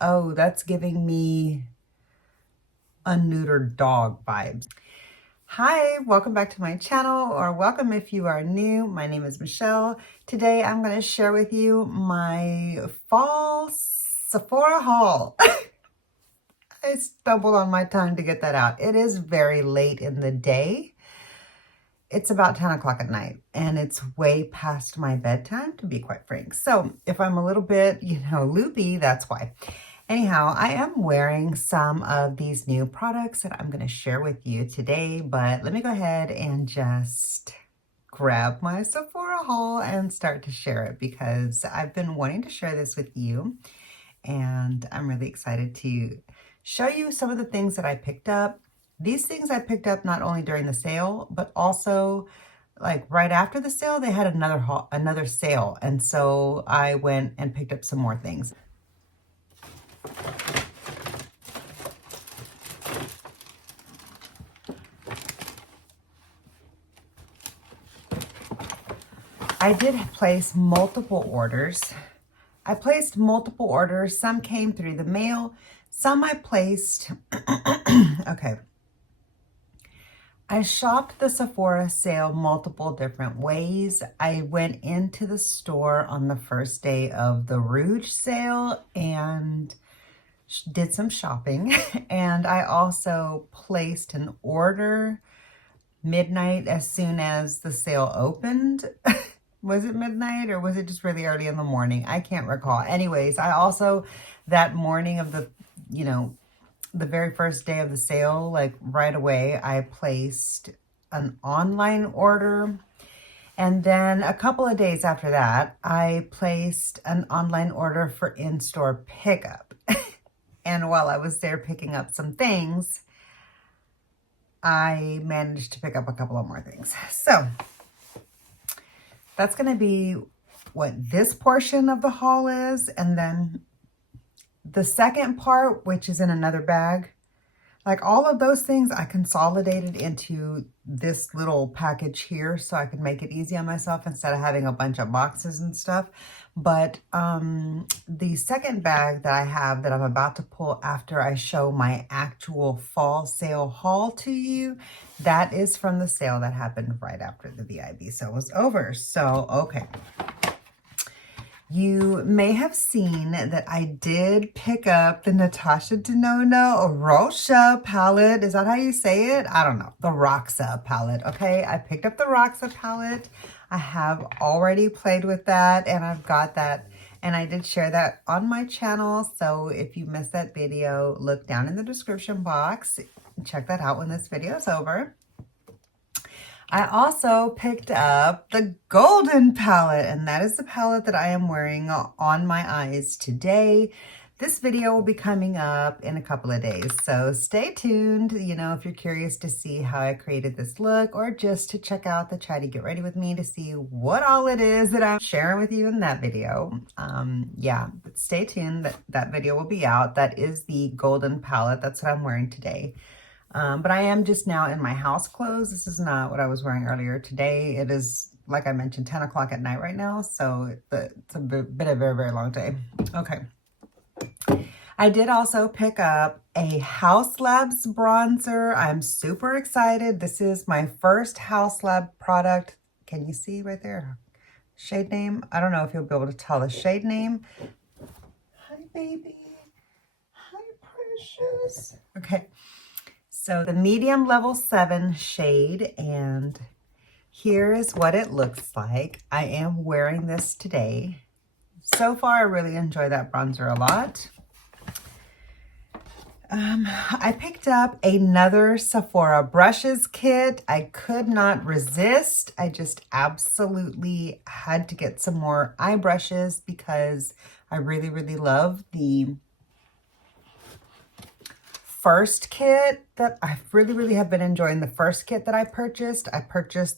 Oh, that's giving me unneutered dog vibes. Hi, welcome back to my channel, or welcome if you are new. My name is Michelle. Today I'm going to share with you my fall Sephora haul. I stumbled on my tongue to get that out. It is very late in the day. It's about 10 o'clock at night, and it's way past my bedtime, to be quite frank. So if I'm a little bit, loopy, that's why. Anyhow, I am wearing some of these new products that I'm going to share with you today, but let me go ahead and just grab my Sephora haul and start to share it, because I've been wanting to share this with you, and I'm really excited to show you some of the things that I picked up. These things I picked up not only during the sale, but also like right after the sale, they had another sale. And so I went and picked up some more things. I did place multiple orders. I placed multiple orders. Some came through the mail. Some I placed, okay. I shopped the Sephora sale multiple different ways. I went into the store on the first day of the Rouge sale and did some shopping. And I also placed an order midnight as soon as the sale opened. Was it midnight or was it just really early in the morning? I can't recall. Anyways, I also, that morning of the, the very first day of the sale, like right away, I placed an online order. And then a couple of days after that, I placed an online order for in-store pickup. And while I was there picking up some things, I managed to pick up a couple of more things. So that's going to be what this portion of the haul is. And then the second part, which is in another bag, like all of those things I consolidated into this little package here so I could make it easy on myself instead of having a bunch of boxes and stuff. But the second bag that I have that I'm about to pull after I show my actual fall sale haul to you, that is from the sale that happened right after the VIB sale was over. So, okay. You may have seen that I did pick up the Natasha Denona Rocha palette. Is that how you say it? I don't know. The Roxa palette, okay? I picked up the Roxa palette. I have already played with that, and I've got that, and I did share that on my channel. So if you missed that video, look down in the description box. Check that out when this video is over. I also picked up the Golden palette, and that is the palette that I am wearing on my eyes today. This video will be coming up in a couple of days, so stay tuned, if you're curious to see how I created this look, or just to check out the Chatty Get Ready With Me to see what all it is that I'm sharing with you in that video. Yeah, but stay tuned, that video will be out. That is the Golden palette. That's what I'm wearing today. But I am just now in my house clothes. This is not what I was wearing earlier today. It is, like I mentioned, 10 o'clock at night right now. So it's been a very, very long day. Okay. I did also pick up a Haus Labs bronzer. I'm super excited. This is my first Haus Lab product. Can you see right there? Shade name. I don't know if you'll be able to tell the shade name. Hi, baby. Hi, precious. Okay. So the medium level 7 shade, and here is what it looks like. I am wearing this today. So far, I really enjoy that bronzer a lot. I picked up another Sephora brushes kit. I could not resist. I just absolutely had to get some more eye brushes because I really, really love the first kit that I really have been enjoying. The first kit that I purchased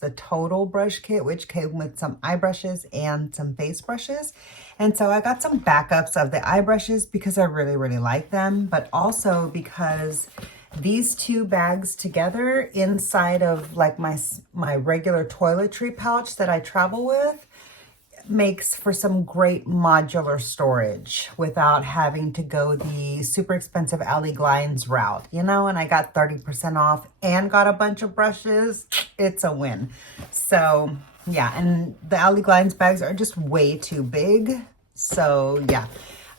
the total brush kit, which came with some eye brushes and some face brushes. And so I got some backups of the eye brushes because I really like them, but also because these two bags together inside of like my regular toiletry pouch that I travel with, makes for some great modular storage without having to go the super expensive Alley Glines route, you know, and I got 30% off and got a bunch of brushes. It's a win. So yeah, and the Alley Glines bags are just way too big. So yeah,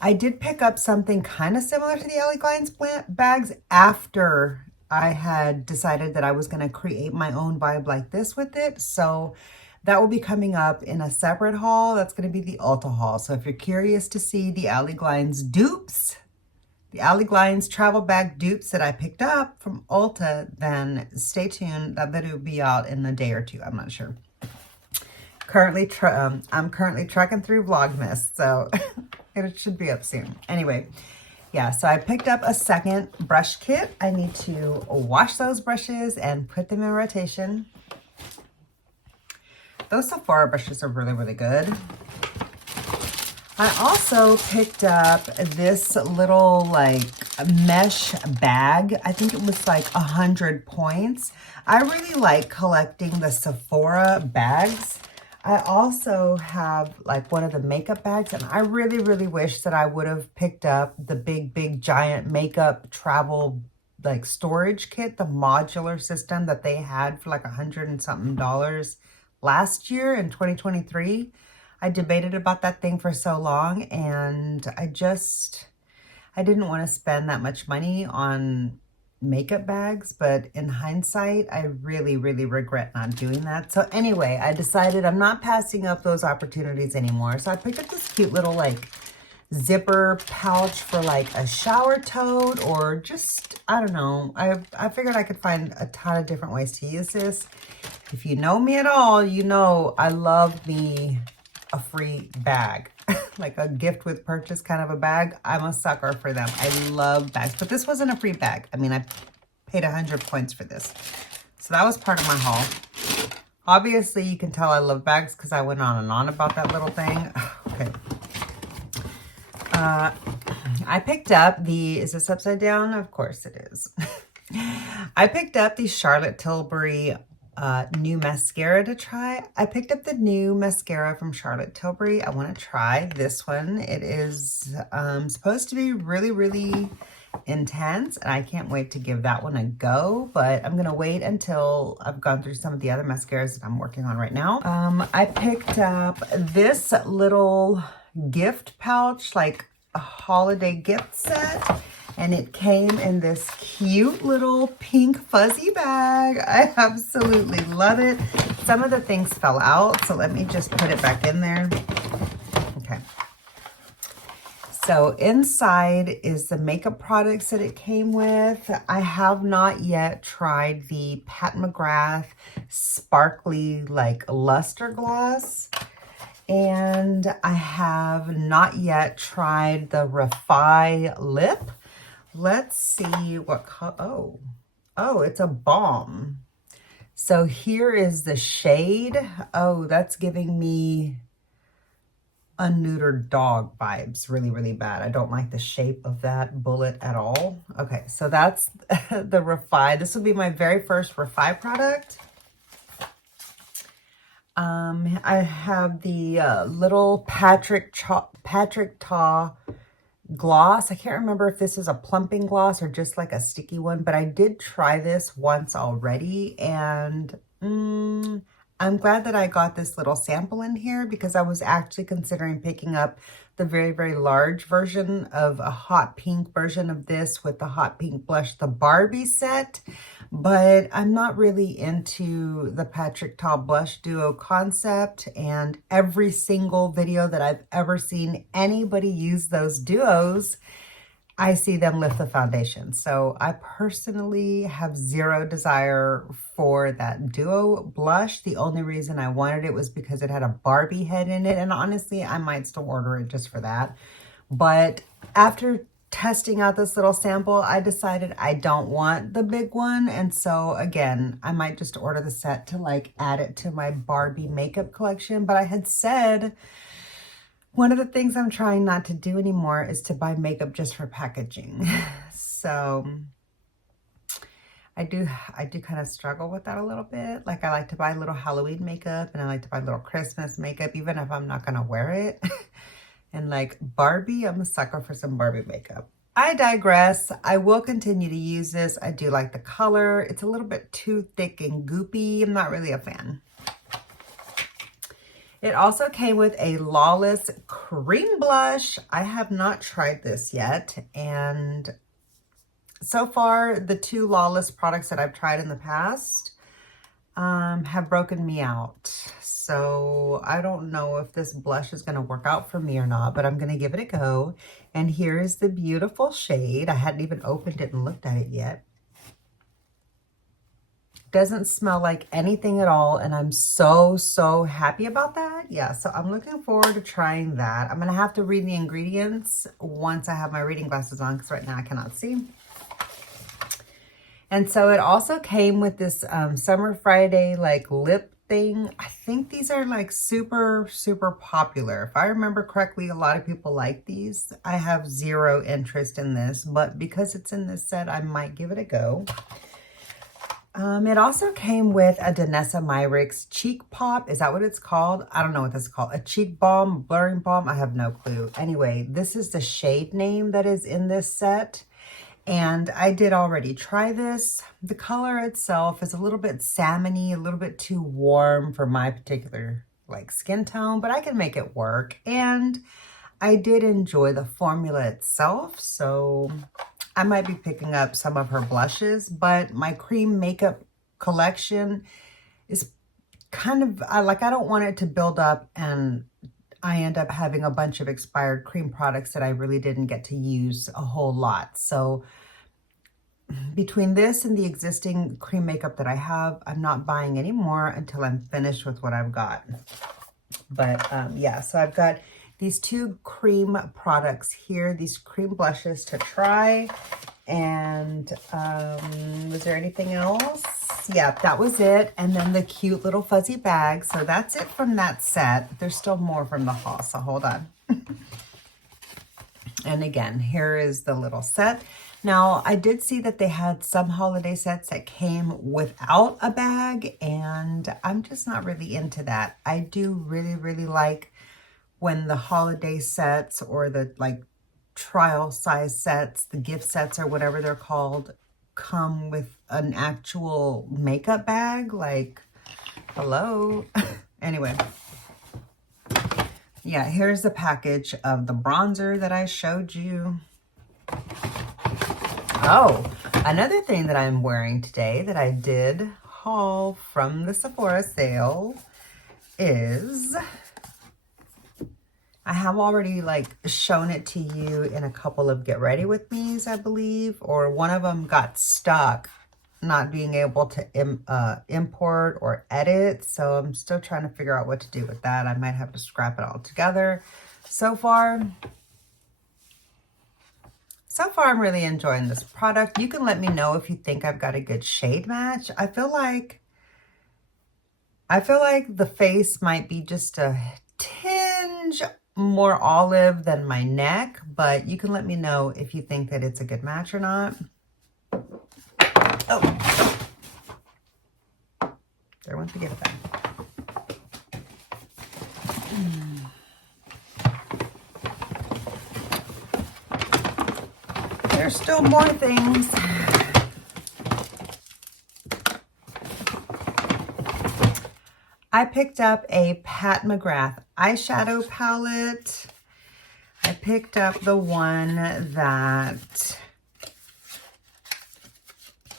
I did pick up something kind of similar to the Alley Glines bags after I had decided that I was going to create my own vibe like this with it. So that will be coming up in a separate haul. That's going to be the Ulta haul. So if you're curious to see the Alley Glines dupes, the Alley Glines travel bag dupes that I picked up from Ulta, then stay tuned. That video will be out in a day or two. I'm not sure. I'm currently trucking through Vlogmas, so it should be up soon. Anyway, yeah, so I picked up a second brush kit. I need to wash those brushes and put them in rotation. Those Sephora brushes are really, really good. I also picked up this little like mesh bag. I think it was like 100 points. I really like collecting the Sephora bags. I also have like one of the makeup bags, and I really, really wish that I would have picked up the big giant makeup travel like storage kit, the modular system that they had for like $100 and something last year in 2023. I debated about that thing for so long, and I didn't want to spend that much money on makeup bags, but in hindsight, I really, really regret not doing that. So anyway, I decided I'm not passing up those opportunities anymore. So I picked up this cute little like zipper pouch for like a shower tote, or just, I don't know. I figured I could find a ton of different ways to use this. If you know me at all, you know I love me a free bag, like a gift with purchase kind of a bag. I'm a sucker for them. I love bags, but this wasn't a free bag. I mean, I paid 100 points for this. So that was part of my haul. Obviously, you can tell I love bags because I went on and on about that little thing. Okay. I picked up is this upside down? Of course it is. I picked up the Charlotte Tilbury new mascara to try. I picked up the new mascara from Charlotte Tilbury. I want to try this one. It is supposed to be really, really intense, and I can't wait to give that one a go, but I'm gonna wait until I've gone through some of the other mascaras that I'm working on right now. I picked up this little gift pouch, like a holiday gift set, and it came in this cute little pink fuzzy bag. I absolutely love it. Some of the things fell out, so let me just put it back in there. Okay. So inside is the makeup products that it came with. I have not yet tried the Pat McGrath sparkly like luster gloss. And I have not yet tried the Refi lip. Let's see what color. Oh, it's a balm. So here is the shade. Oh, that's giving me unneutered dog vibes really, really bad. I don't like the shape of that bullet at all. Okay, so that's the Refi. This will be my very first Refi product. I have the little Patrick Ta gloss. I can't remember if this is a plumping gloss or just like a sticky one, but I did try this once already, and I'm glad that I got this little sample in here, because I was actually considering picking up the very, very large version of a hot pink version of this with the hot pink blush, the Barbie set. But I'm not really into the Patrick Ta blush duo concept, and every single video that I've ever seen anybody use those duos, I see them lift the foundation. So I personally have zero desire for that duo blush. The only reason I wanted it was because it had a Barbie head in it, and honestly, I might still order it just for that. But after testing out this little sample, I decided I don't want the big one, and so again, I might just order the set to like add it to my Barbie makeup collection. But I had said one of the things I'm trying not to do anymore is to buy makeup just for packaging. So I do kind of struggle with that a little bit. Like I like to buy little Halloween makeup and I like to buy little Christmas makeup, even if I'm not gonna wear it. And like Barbie, I'm a sucker for some Barbie makeup. I digress. I will continue to use this. I do like the color. It's a little bit too thick and goopy. I'm not really a fan. It also came with a Lawless cream blush. I have not tried this yet. And so far, the two Lawless products that I've tried in the past have broken me out. So I don't know if this blush is going to work out for me or not, but I'm going to give it a go. And here is the beautiful shade. I hadn't even opened it and looked at it yet. Doesn't smell like anything at all, and I'm so happy about that. Yeah, so I'm looking forward to trying that. I'm going to have to read the ingredients once I have my reading glasses on, because right now I cannot see. And so it also came with this Summer Friday like lip thing. I think these are like super popular. If I remember correctly, a lot of people like these. I have zero interest in this, but because it's in this set, I might give it a go. It also came with a Danessa Myricks Cheek Pop. Is that what it's called? I don't know what this is called. A cheek balm, blurring balm. I have no clue. Anyway, this is the shade name that is in this set. And I did already try this. The color itself is a little bit salmony, a little bit too warm for my particular like skin tone, but I can make it work. And I did enjoy the formula itself, so I might be picking up some of her blushes, but my cream makeup collection is kind of, I don't want it to build up and I end up having a bunch of expired cream products that I really didn't get to use a whole lot. So between this and the existing cream makeup that I have, I'm not buying any more until I'm finished with what I've got. But yeah, so I've got these two cream products here, these cream blushes to try. And was there anything else? Yeah, that was it. And then the cute little fuzzy bag. So that's it from that set. There's still more from the haul, so hold on. And again, here is the little set. Now, I did see that they had some holiday sets that came without a bag, and I'm just not really into that. I do really like when the holiday sets or the like trial size sets, the gift sets or whatever they're called, come with an actual makeup bag. Like, hello. Anyway. Yeah, here's the package of the bronzer that I showed you. Oh, another thing that I'm wearing today that I did haul from the Sephora sale is, I have already like shown it to you in a couple of get ready with me's, I believe, or one of them got stuck not being able to import or edit. So I'm still trying to figure out what to do with that. I might have to scrap it all together. So far, I'm really enjoying this product. You can let me know if you think I've got a good shade match. I feel like the face might be just a tinge more olive than my neck, but you can let me know if you think that it's a good match or not. Oh, there went the gift bag. There's still more things. I picked up a Pat McGrath eyeshadow palette. I picked up the one that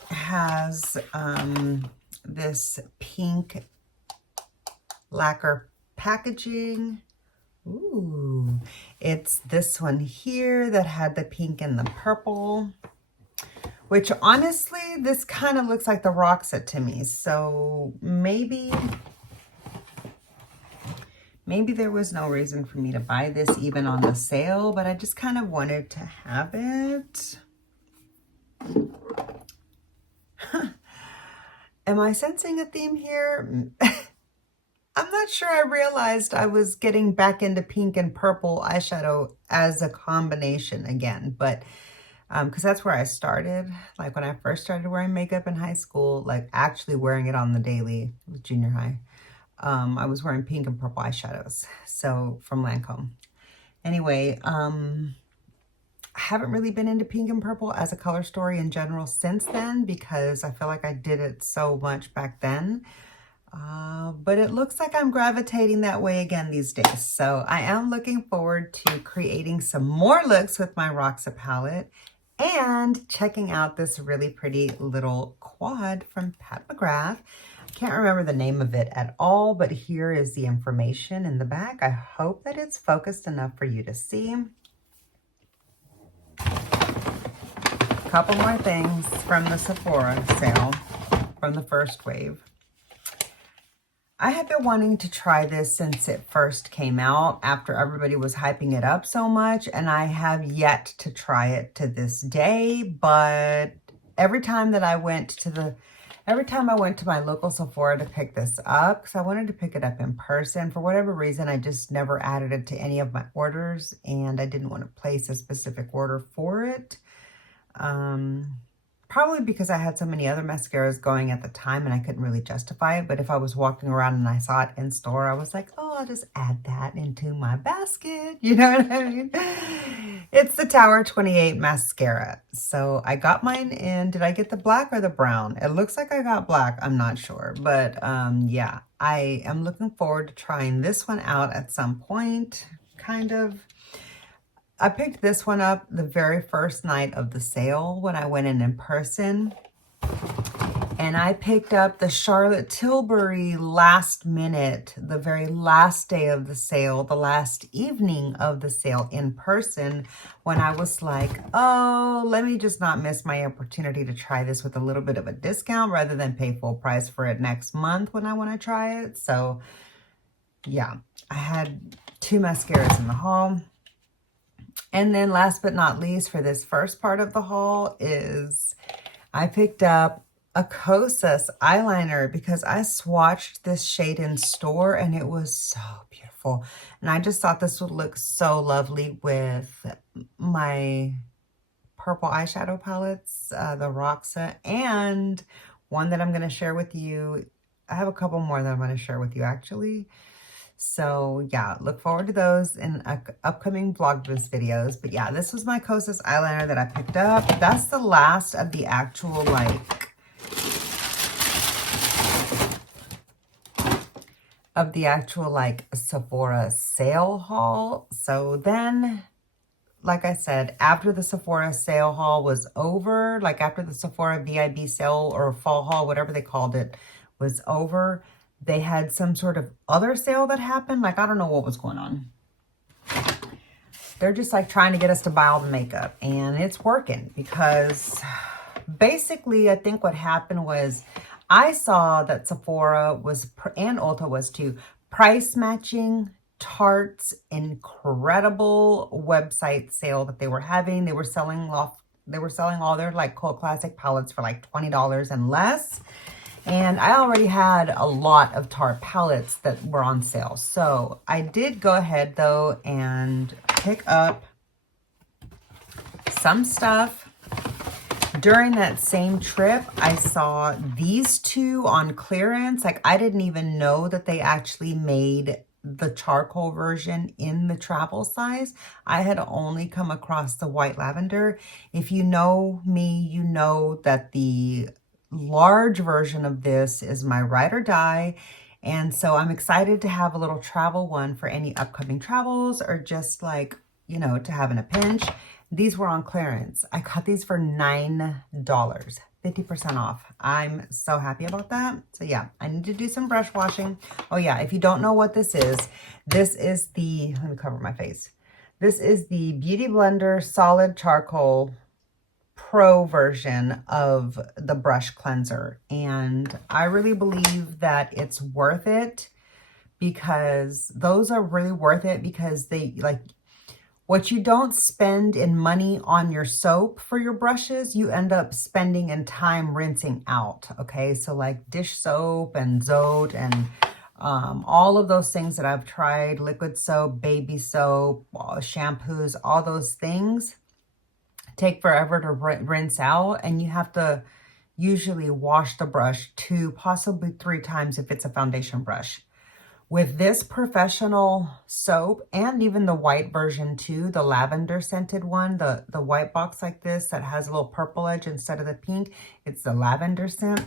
has this pink lacquer packaging. Ooh, it's this one here that had the pink and the purple, which honestly, this kind of looks like the Roxette to me. So maybe there was no reason for me to buy this even on the sale, but I just kind of wanted to have it. Am I sensing a theme here? I'm not sure I realized I was getting back into pink and purple eyeshadow as a combination again, but because that's where I started. Like when I first started wearing makeup in high school, like actually wearing it on the daily with junior high. I was wearing pink and purple eyeshadows, so from Lancome. Anyway, I haven't really been into pink and purple as a color story in general since then because I feel like I did it so much back then. But it looks like I'm gravitating that way again these days. So I am looking forward to creating some more looks with my Roxa palette and checking out this really pretty little quad from Pat McGrath. I can't remember the name of it at all, but here is the information in the back. I hope that it's focused enough for you to see. A couple more things from the Sephora sale from the first wave. I have been wanting to try this since it first came out after everybody was hyping it up so much, and I have yet to try it to this day, but every time I went to my local Sephora to pick this up, because I wanted to pick it up in person, for whatever reason, I just never added it to any of my orders, and I didn't want to place a specific order for it. Probably because I had so many other mascaras going at the time and I couldn't really justify it. But if I was walking around and I saw it in store, I was like, oh, I'll just add that into my basket. You know what I mean? It's the Tower 28 mascara. So I got mine in, did I get the black or the brown? It looks like I got black. I'm not sure. But yeah, I am looking forward to trying this one out at some point, kind of. I picked this one up the very first night of the sale when I went in person. And I picked up the Charlotte Tilbury last minute, the very last day of the sale, the last evening of the sale in person, when I was like, oh, let me just not miss my opportunity to try this with a little bit of a discount rather than pay full price for it next month when I want to try it. So yeah, I had 2 mascaras in the haul. And then last but not least for this first part of the haul is I picked up a Kosas eyeliner because I swatched this shade in store and it was so beautiful. And I just thought this would look so lovely with my purple eyeshadow palettes, the Roxa, and one that I'm going to share with you. I have a couple more that I'm going to share with you actually. So yeah, look forward to those in upcoming Vlogmas videos. But yeah, this was my Kosas eyeliner that I picked up. That's the last of the actual Sephora sale haul. So then, like I said, after the Sephora sale haul was over, like after the Sephora VIB sale or fall haul, whatever they called it, was over, they had some sort of other sale that happened. Like, I don't know what was going on. They're just like trying to get us to buy all the makeup. And it's working because basically I think what happened was I saw that Sephora was, and Ulta was too, price matching Tarte's incredible website sale that they were having. They were selling all their like cult classic palettes for like $20 and less. And I already had a lot of Tarte palettes that were on sale. So I did go ahead though and pick up some stuff. During that same trip, I saw these 2 on clearance. Like I didn't even know that they actually made the charcoal version in the travel size. I had only come across the white lavender. If you know me, you know that the large version of this is my ride or die, and so I'm excited to have a little travel one for any upcoming travels or just like, you know, to have in a pinch. These were on clearance. I got these for $9, 50% off. I'm so happy about that. So yeah, I need to do some brush washing. Oh yeah, if you don't know what this is the, let me cover my face. This is the Beauty Blender Solid Charcoal Pro version of the brush cleanser, and I really believe that it's worth it because those are really worth it because they like what you don't spend in money on your soap for your brushes, you end up spending in time rinsing out. Okay, so like dish soap and Zote and all of those things that I've tried, liquid soap, baby soap, shampoos, all those things take forever to rinse out, and you have to usually wash the brush 2, possibly 3 times if it's a foundation brush. With this professional soap, and even the white version too, the lavender scented one, the white box like this that has a little purple edge instead of the pink, it's the lavender scent.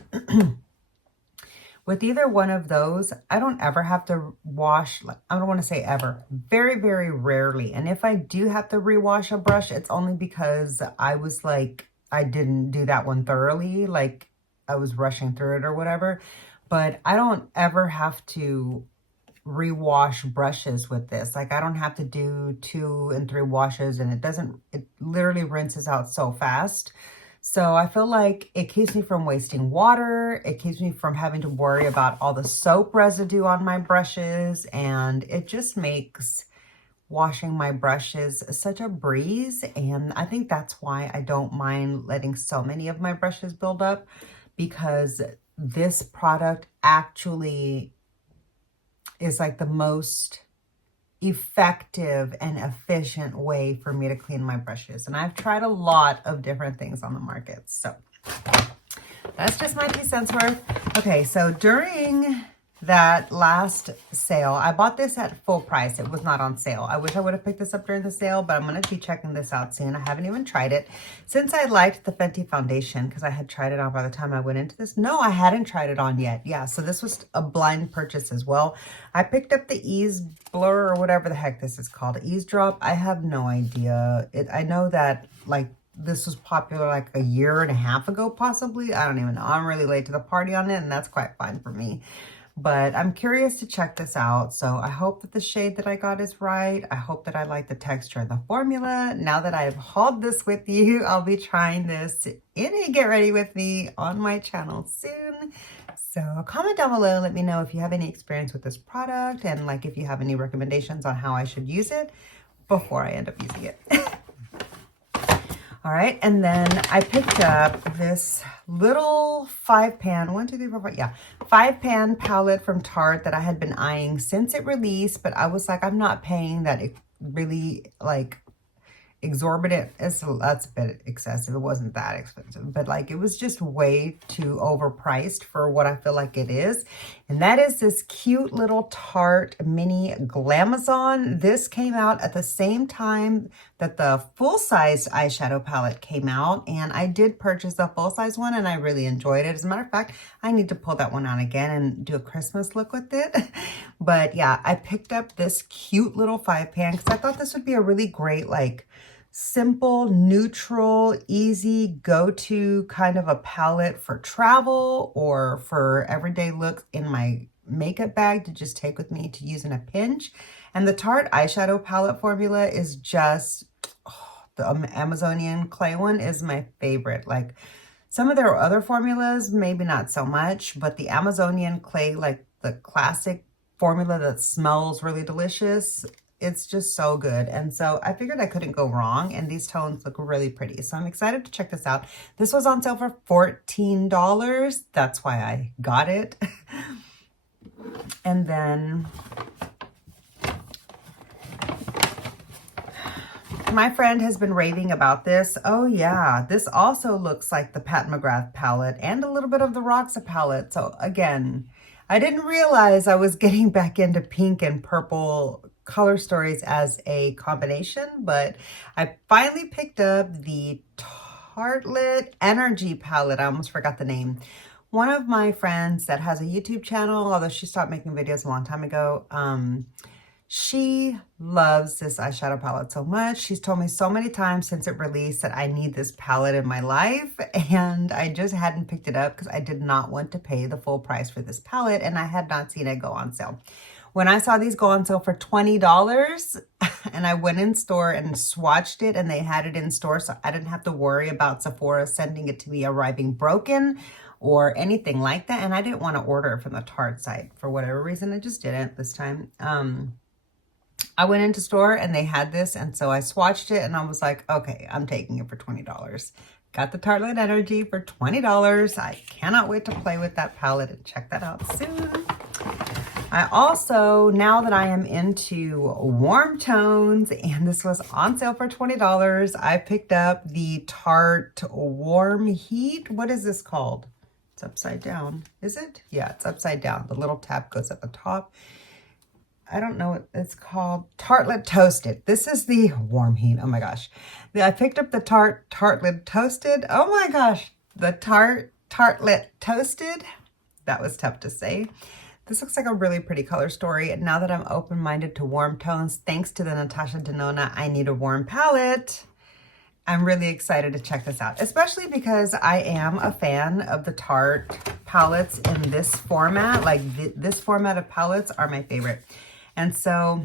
With either one of those, I don't ever have to wash, I don't want to say ever, very, very rarely. And if I do have to rewash a brush, it's only because I was like, I didn't do that one thoroughly, like I was rushing through it or whatever. But I don't ever have to rewash brushes with this. Like I don't have to do 2 and 3 washes, and it literally rinses out so fast. So I feel like it keeps me from wasting water. It keeps me from having to worry about all the soap residue on my brushes. And it just makes washing my brushes such a breeze. And I think that's why I don't mind letting so many of my brushes build up, because this product actually is like the most effective and efficient way for me to clean my brushes. And I've tried a lot of different things on the market. So that's just my 2 cents worth. Okay, so during that last sale, I bought this at full price. It was not on sale. I wish I would have picked this up during the sale, but I'm going to be checking this out soon. I haven't even tried it. Since I liked the Fenty foundation, because I had tried it on by the time I went into this. No, I hadn't tried it on yet. Yeah, so this was a blind purchase as well. I picked up the Ease Blur or whatever the heck this is called. Eavesdrop. I have no idea. I know that like this was popular like a year and a half ago, possibly. I don't even know. I'm really late to the party on it, and that's quite fine for me. But I'm curious to check this out. So I hope that the shade that I got is right. I hope that I like the texture and the formula. Now that I've hauled this with you, I'll be trying this in a Get Ready With Me on my channel soon. So comment down below. Let me know if you have any experience with this product, and like if you have any recommendations on how I should use it before I end up using it. All right, and then I picked up this little 5-pan, 1, 2, 3, 4, 5, yeah, 5-pan palette from Tarte that I had been eyeing since it released, but I was like, I'm not paying that really like exorbitant. That's a bit excessive. It wasn't that expensive, but like it was just way too overpriced for what I feel like it is. And that is this cute little Tarte mini Glamazon. This came out at the same time that the full-size eyeshadow palette came out, and I did purchase the full-size one and I really enjoyed it. As a matter of fact, I need to pull that one out again and do a Christmas look with it. But yeah, I picked up this cute little 5-pan because I thought this would be a really great like simple, neutral, easy go-to kind of a palette for travel or for everyday look in my makeup bag to just take with me to use in a pinch. And the Tarte eyeshadow palette formula is just, the Amazonian clay one is my favorite. Like some of their other formulas, maybe not so much, but the Amazonian clay, like the classic formula that smells really delicious, it's just so good. And so I figured I couldn't go wrong, and these tones look really pretty. So I'm excited to check this out. This was on sale for $14. That's why I got it. And then my friend has been raving about this. Oh yeah, this also looks like the Pat McGrath palette and a little bit of the Roxa palette. So again, I didn't realize I was getting back into pink and purple color stories as a combination, but I finally picked up the Tartelette Energy palette. I almost forgot the name. One of my friends that has a YouTube channel, although she stopped making videos a long time ago, she loves this eyeshadow palette so much. She's told me so many times since it released that I need this palette in my life, and I just hadn't picked it up because I did not want to pay the full price for this palette, and I had not seen it go on sale. When I saw these go on sale for $20, and I went in store and swatched it, and they had it in store, so I didn't have to worry about Sephora sending it to me arriving broken or anything like that. And I didn't want to order it from the Tarte site for whatever reason. I just didn't this time. I went into store and they had this, and so I swatched it and I was like, okay, I'm taking it for $20. Got the Tartelette Energy for $20. I cannot wait to play with that palette and check that out soon. I also, now that I am into warm tones, and this was on sale for $20, I picked up the Tarte Warm Heat. What is this called? It's upside down. Is it? Yeah, it's upside down. The little tab goes at the top. I don't know what it's called. Tartlet Toasted. This is the Warm Heat. Oh my gosh. I picked up the Tartlet Toasted. Oh my gosh. The Tartlet Toasted. That was tough to say. This looks like a really pretty color story. And now that I'm open-minded to warm tones, thanks to the Natasha Denona I Need a Warm palette, I'm really excited to check this out, especially because I am a fan of the Tarte palettes in this format. Like this format of palettes are my favorite. And so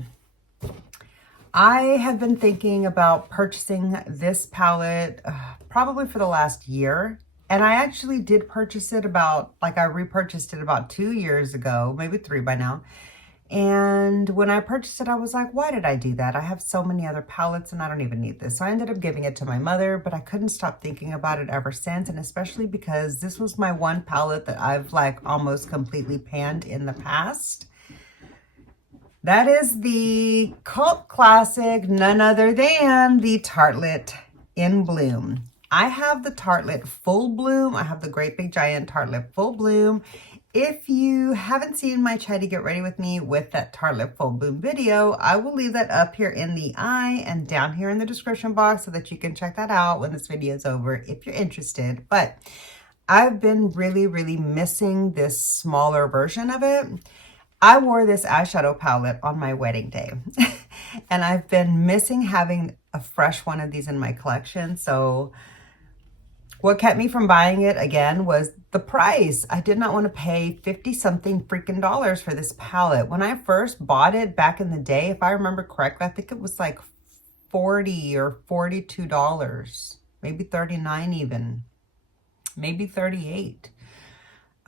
I have been thinking about purchasing this palette probably for the last year. And I actually did purchase it I repurchased it about 2 years ago, maybe 3 by now. And when I purchased it, I was like, why did I do that? I have so many other palettes and I don't even need this. So I ended up giving it to my mother, but I couldn't stop thinking about it ever since. And especially because this was my one palette that I've like almost completely panned in the past. That is the cult classic, none other than the Tartlet in Bloom. I have the Tartlet Full Bloom. I have the great big giant Tartlet Full Bloom. If you haven't seen my Chatty Get Ready With Me with that Tartlet Full Bloom video, I will leave that up here in the eye and down here in the description box so that you can check that out when this video is over if you're interested. But I've been really, really missing this smaller version of it. I wore this eyeshadow palette on my wedding day and I've been missing having a fresh one of these in my collection. So what kept me from buying it again was the price. I did not want to pay 50 something freaking dollars for this palette. When I first bought it back in the day, if I remember correctly, I think it was like $40 or $42, maybe 39 even, maybe 38.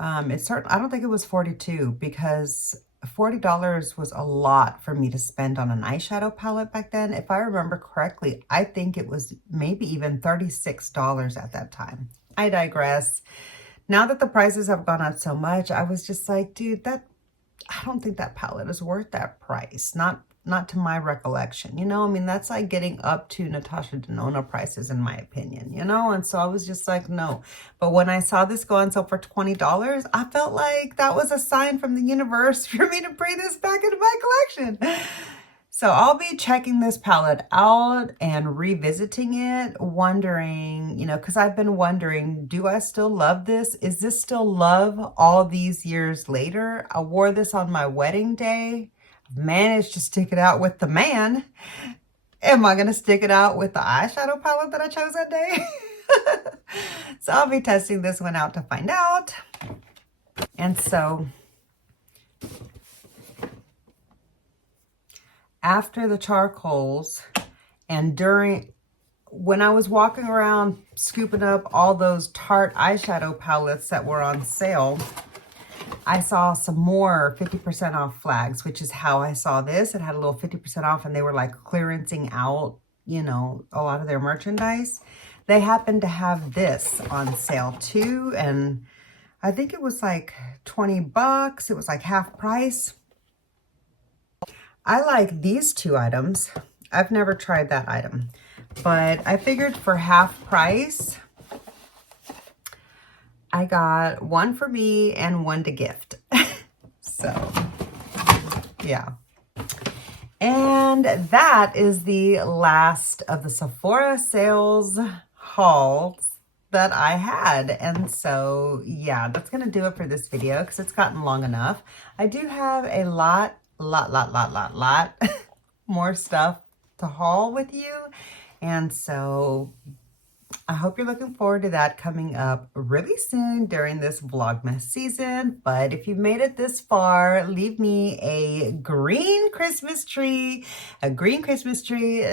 I don't think it was 42 because $40 was a lot for me to spend on an eyeshadow palette back then. If I remember correctly, I think it was maybe even $36 at that time. I digress. Now that the prices have gone up so much, I was just like, dude, I don't think that palette is worth that price. Not to my recollection, you know? I mean, that's like getting up to Natasha Denona prices in my opinion, you know? And so I was just like, no. But when I saw this go on sale for $20, I felt like that was a sign from the universe for me to bring this back into my collection. So I'll be checking this palette out and revisiting it, wondering, you know, because I've been wondering, do I still love this? Is this still love all these years later? I wore this on my wedding day. Managed to stick it out with the man. Am I going to stick it out with the eyeshadow palette that I chose that day? So I'll be testing this one out to find out. And so after the charcoals and when I was walking around scooping up all those Tarte eyeshadow palettes that were on sale, I saw some more 50% off flags, which is how I saw this. It had a little 50% off and they were like clearancing out, you know, a lot of their merchandise. They happened to have this on sale too. And I think it was like 20 bucks. It was like half price. I like these two items. I've never tried that item, but I figured for half price, I got one for me and one to gift. So, yeah. And that is the last of the Sephora sales hauls that I had. And so, yeah, that's going to do it for this video because it's gotten long enough. I do have a lot more stuff to haul with you. And so I hope you're looking forward to that coming up really soon during this Vlogmas season. But if you've made it this far, leave me a green Christmas tree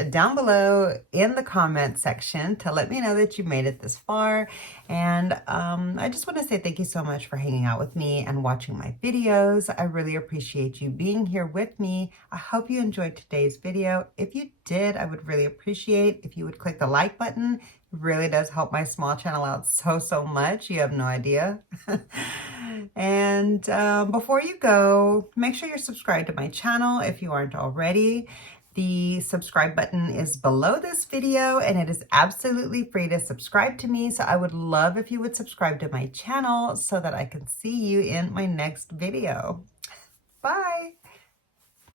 down below in the comment section to let me know that you made it this far. And I just want to say thank you so much for hanging out with me and watching my videos. I really appreciate you being here with me. I hope you enjoyed today's video. If you did, I would really appreciate if you would click the like button. It really does help my small channel out so much. You have no idea. And before you go, make sure you're subscribed to my channel if you aren't already. The subscribe button is below this video and it is absolutely free to subscribe to me. So I would love if you would subscribe to my channel so that I can see you in my next video. Bye.